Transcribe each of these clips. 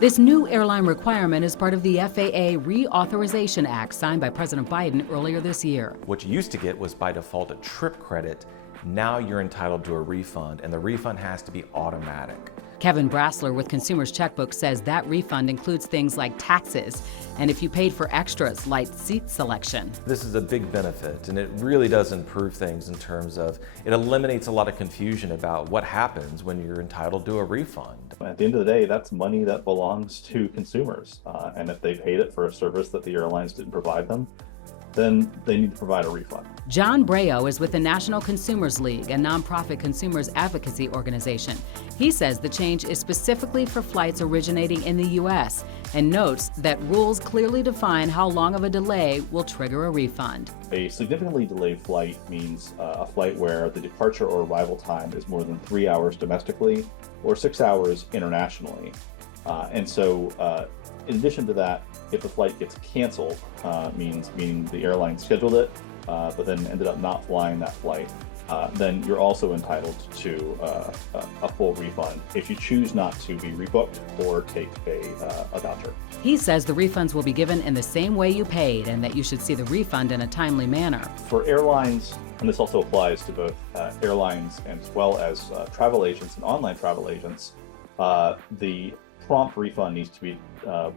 This new airline requirement is part of the FAA Reauthorization Act signed by President Biden earlier this year. What you used to get was by default a trip credit. Now you're entitled to a refund, and the refund has to be automatic. Kevin Brassler with Consumers Checkbook says that refund includes things like taxes and if you paid for extras like seat selection. This is a big benefit, and it really does improve things in terms of it eliminates a lot of confusion about what happens when you're entitled to a refund. At the end of the day, that's money that belongs to consumers, and if they paid it for a service that the airlines didn't provide them, then they need to provide a refund. John Breo is with the National Consumers League, a nonprofit consumers advocacy organization. He says the change is specifically for flights originating in the U.S. and notes that rules clearly define how long of a delay will trigger a refund. A significantly delayed flight means a flight where the departure or arrival time is more than 3 hours domestically or 6 hours internationally. In addition to that, if the flight gets canceled, meaning the airline scheduled it, but then ended up not flying that flight, then you're also entitled to a full refund if you choose not to be rebooked or take a voucher. He says the refunds will be given in the same way you paid and that you should see the refund in a timely manner. For airlines, and this also applies to both airlines as well as travel agents and online travel agents, the prompt refund needs to be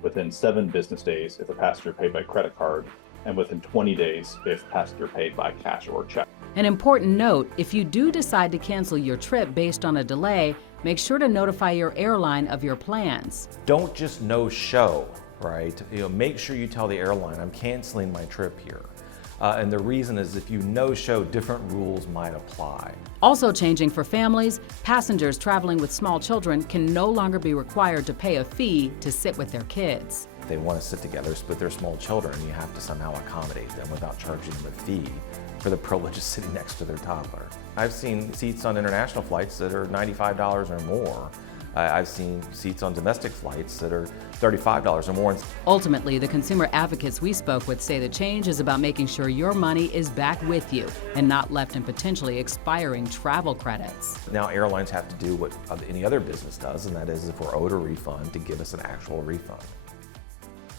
within 7 business days if the passenger paid by credit card, and within 20 days if passenger paid by cash or check. An important note, if you do decide to cancel your trip based on a delay, make sure to notify your airline of your plans. Don't just no-show, right? Make sure you tell the airline, I'm canceling my trip here. And the reason is if you no-show, different rules might apply. Also changing for families, passengers traveling with small children can no longer be required to pay a fee to sit with their kids. If they want to sit together with their small children, you have to somehow accommodate them without charging them a fee for the privilege of sitting next to their toddler. I've seen seats on international flights that are $95 or more. I've seen seats on domestic flights that are $35 or more. Ultimately, the consumer advocates we spoke with say the change is about making sure your money is back with you and not left in potentially expiring travel credits. Now airlines have to do what any other business does, and that is if we're owed a refund, to give us an actual refund.